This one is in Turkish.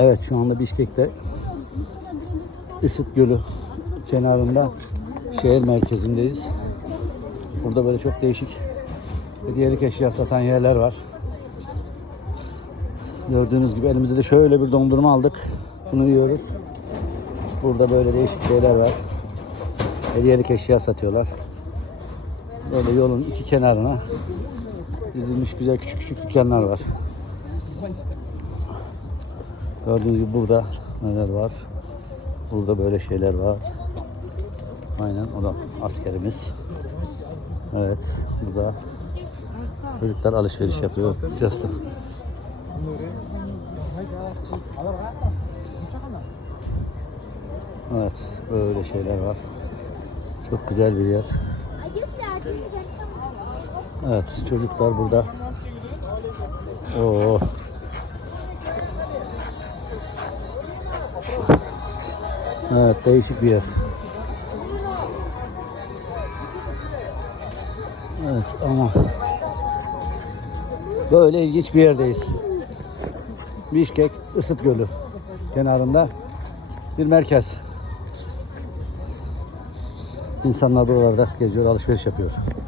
Evet şu anda Bişkek'te Isıt Gölü kenarında şehir merkezindeyiz. Burada böyle çok değişik hediyelik eşya satan yerler var. Gördüğünüz gibi elimizde de şöyle bir dondurma aldık. Bunu yiyoruz. Burada böyle değişik şeyler var. Hediyelik eşya satıyorlar. Böyle yolun iki kenarına dizilmiş güzel küçük küçük dükkanlar var. Gördüğünüz gibi burada neler var. Burada böyle şeyler var. Aynen o da askerimiz. Evet burada çocuklar alışveriş yapıyor. Just Evet böyle şeyler var. Çok güzel bir yer. Evet çocuklar burada. Oo. Evet değişik bir yer. Evet ama böyle ilginç bir yerdeyiz. Bişkek Isıt Gölü kenarında bir merkez. İnsanlar buralarda geziyor, alışveriş yapıyor.